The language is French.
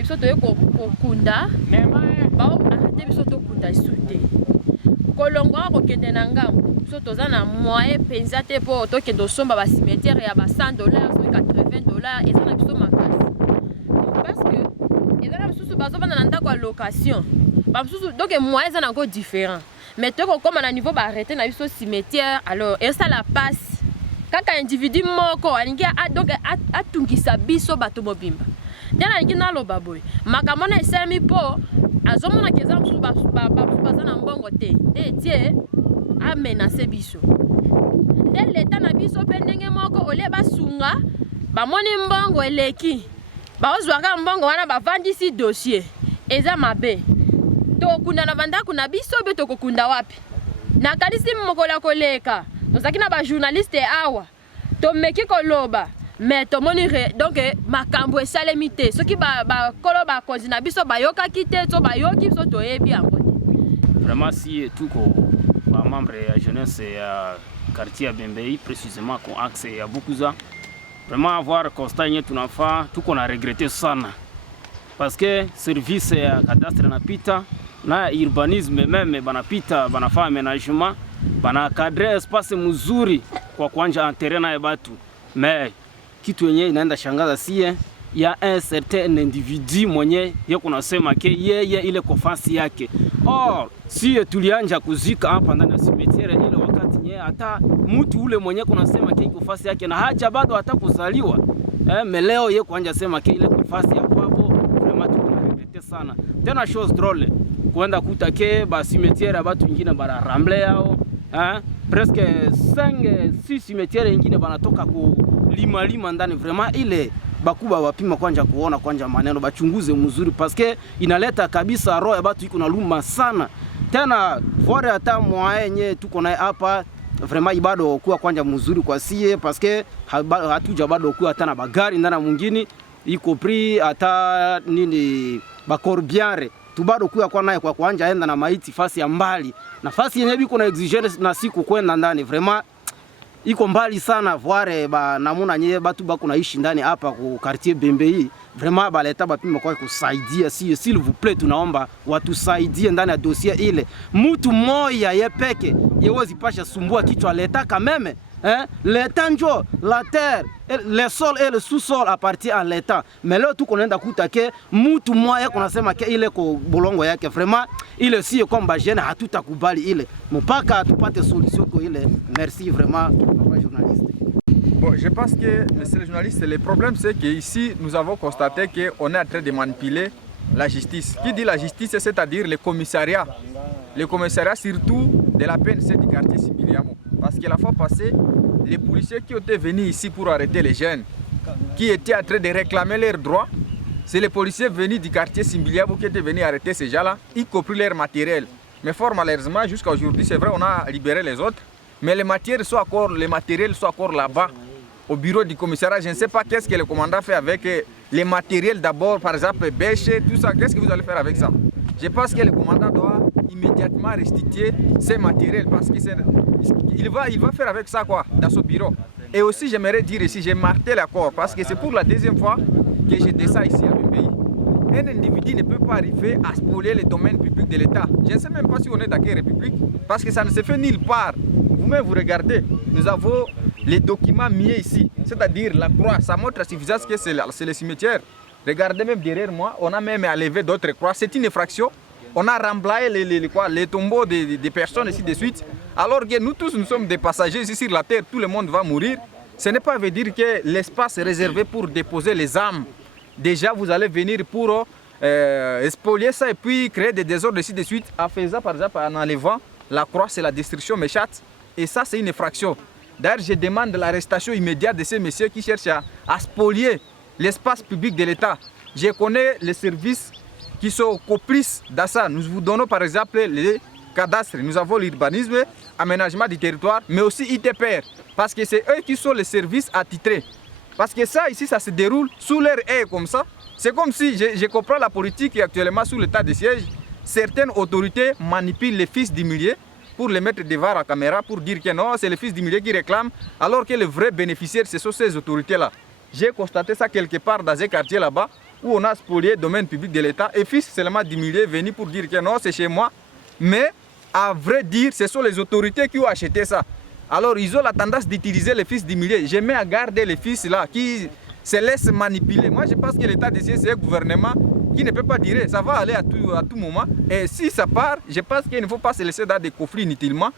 biso toye kokunda bao arrêté biso tokunda isute kolongwa kokende na ngambo biso toza na moyen penza te po tokende osomba ba cimetière ya ba $100 $80 eza na biso makasi parce que eza na bisusu bazovanda na ndako ya location basusu donc moyen eza nango différent mais tokokoma na niveau ba arrêté na biso cimetière alors esa la passe kaka individu moko alingi donc atungisa biso bato mobimba tena alingi naloba boye makambo na esalemi po azomona keza mosusu baza na mbongo te nde tie amenace biso nde leta na biso mpe ndenge moko olie basunga bamoni mbongo eleki baozwaka mbongo wana bavandisi dossier eza mabe tokunda na bandako na biso mpe tokokunda wapi nakanisi mokolo ya koleka tozaki na bajournaliste awa tomeki koloba mais tomoni donc makambo esalemi te soki bakolo bakonzi na biso bayokaki te to bayoki biso toyebi yango te. Vraiment si tuko bamembre ya jeunesse ya quartier ya Bembei précisément qu'on axe ya Bukuza vraiment avoir constat yenye tunafaa tuko na regretter sana parce que service ya cadastre napita na urbanisme meme banapita banafaa aménagement bana cadre espace mzuri kwa kuanja enterrena ya batu mais kitu yenye inaenda shangaza sie ya un certain individu mwenye yeko nasema ke yeye ile kofasi yake or si tulianja kuzika hapa ndani ya cimetière ile wakati nye hata mtu ule mwenye kunasema ke kofasi yake na haja bado hata kuzaliwa meleo yeye kuanja sema ke ile kofasi ya kwapo vraiment tunaregrete sana tena chose drôle kuenda kutake ba cimetière batu wengine bara ramble yao presque 5-6 cimetière wengine banatoka ku lima ndani vraiment ile bakuba wapima kwanja kuona kwanja maneno bachunguze mzuri parce que inaleta kabisa roho ya batu iko na luma sana tena vore hata mwaenye tuko naye hapa vraiment ibado kuwa kwanja mzuri kwa sie parce que hatuja bado kuwa hata na bagari ndana mwingine iko pri hata nini bakorbiare tubado kuwa kwa naye kwa kwanja enda na maiti fasi ya mbali nafasi yenye biko na exigence na siku kwenda ndani vraiment iko mbali sana voire ba namuna nye batu bako naishi ndani hapa ku quartier Bembei vraiment baleta bapima kwa kusaidia s'il vous plaît tunaomba watusaidie ndani ya dossier ile mtu moya yepeke yewezi pasha sumbua kichwa leta kameme l'état njo la terre le sol et le sous-sol appartient à l'état mais leo tu konaenda kutake mtu moya kunasema ke ile ko bolongo yake vraiment ile si comme jeune hatutakubali ile mpaka tupate solution ko ile merci vraiment journaliste. Bon, je pense que monsieur le journaliste, le problème c'est que ici nous avons constaté qu'on est en train de manipuler la justice. Qui dit la justice, c'est-à-dire le commissariat surtout de la PNC du quartier Simbiliamo. Parce que la fois passée, les policiers qui étaient venus ici pour arrêter les jeunes, qui étaient en train de réclamer leurs droits, c'est les policiers venus du quartier Simbiliamo qui étaient venus arrêter ces gens-là, y compris leur matériel. Mais fort malheureusement, jusqu'à aujourd'hui, c'est vrai, on a libéré les autres, mais les matériels sont encore là-bas, au bureau du commissariat. Je ne sais pas qu'est-ce que le commandant fait avec les matériels d'abord, par exemple, bêche, tout ça. Qu'est-ce que vous allez faire avec ça? Je pense que le commandant doit immédiatement restituer ces matériels parce qu'il va faire avec ça quoi dans son bureau. Et aussi j'aimerais dire ici, j'ai marqué l'accord parce que c'est pour la deuxième fois que je descends ici à Bembei. Un individu ne peut pas arriver à spolier les domaines publics de l'État. Je ne sais même pas si on est dans quelle république parce que ça ne se fait nulle part. Vous-même vous regardez, nous avons les documents mis ici, c'est-à-dire la croix, ça montre la suffisance que c'est le cimetière. Regardez même derrière moi, on a même enlevé d'autres croix, c'est une infraction. On a remblayé les tombeaux des personnes ici de suite. Alors que nous tous, nous sommes des passagers ici sur la terre, tout le monde va mourir. Ce n'est pas veut dire que l'espace est réservé pour déposer les âmes. Déjà, vous allez venir pour spolier ça et puis créer des désordres ici de suite. En faisant par exemple, en enlevant la croix, c'est la destruction méchante. Et ça, c'est une infraction. D'ailleurs, je demande l'arrestation immédiate de ces messieurs qui cherchent à spolier l'espace public de l'État. Je connais les services qui sont complices dans ça. Nous vous donnons par exemple les cadastres. Nous avons l'urbanisme, aménagement du territoire, mais aussi ITPR. Parce que c'est eux qui sont les services attitrés. Parce que ça, ici, ça se déroule sous leur aile comme ça. C'est comme si, je comprends la politique qui est actuellement sous l'état de siège. Certaines autorités manipulent les fils d'humiliés pour les mettre devant la caméra pour dire que non, c'est les fils d'humiliés qui réclament, alors que les vrais bénéficiaires, ce sont ces autorités-là. J'ai constaté ça quelque part dans un quartier là-bas. où on a spolié le domaine public de l'État et fils seulement 10 milliers venus pour dire que non, c'est chez moi. Mais à vrai dire, ce sont les autorités qui ont acheté ça. Alors ils ont la tendance d'utiliser les fils 10 milliers. Je mets à garder les fils là qui se laissent manipuler. Moi je pense que l'État d'ici, c'est un gouvernement qui ne peut pas dire ça va aller à tout moment. Et si ça part, je pense qu'il ne faut pas se laisser dans des conflits inutilement.